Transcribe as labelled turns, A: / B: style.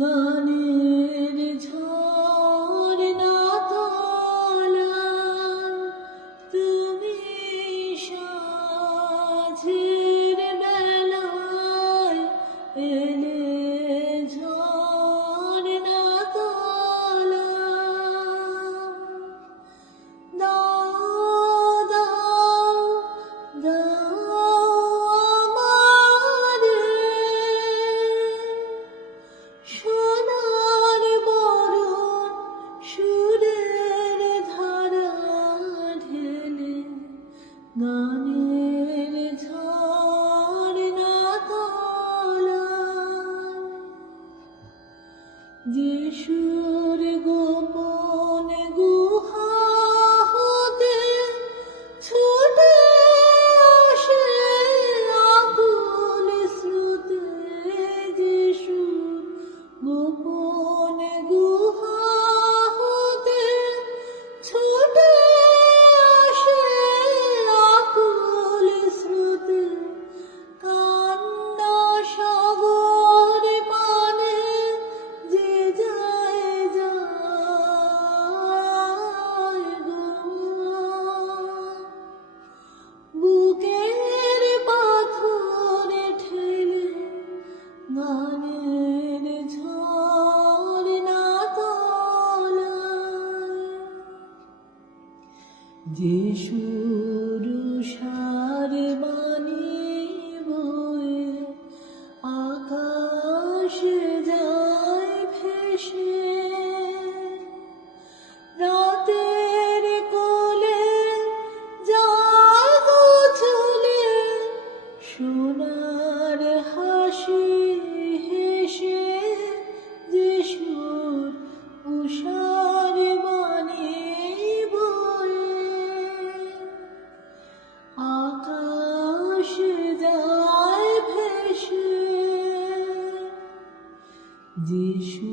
A: গানের ঝর্ণা should. Jesus. Sure.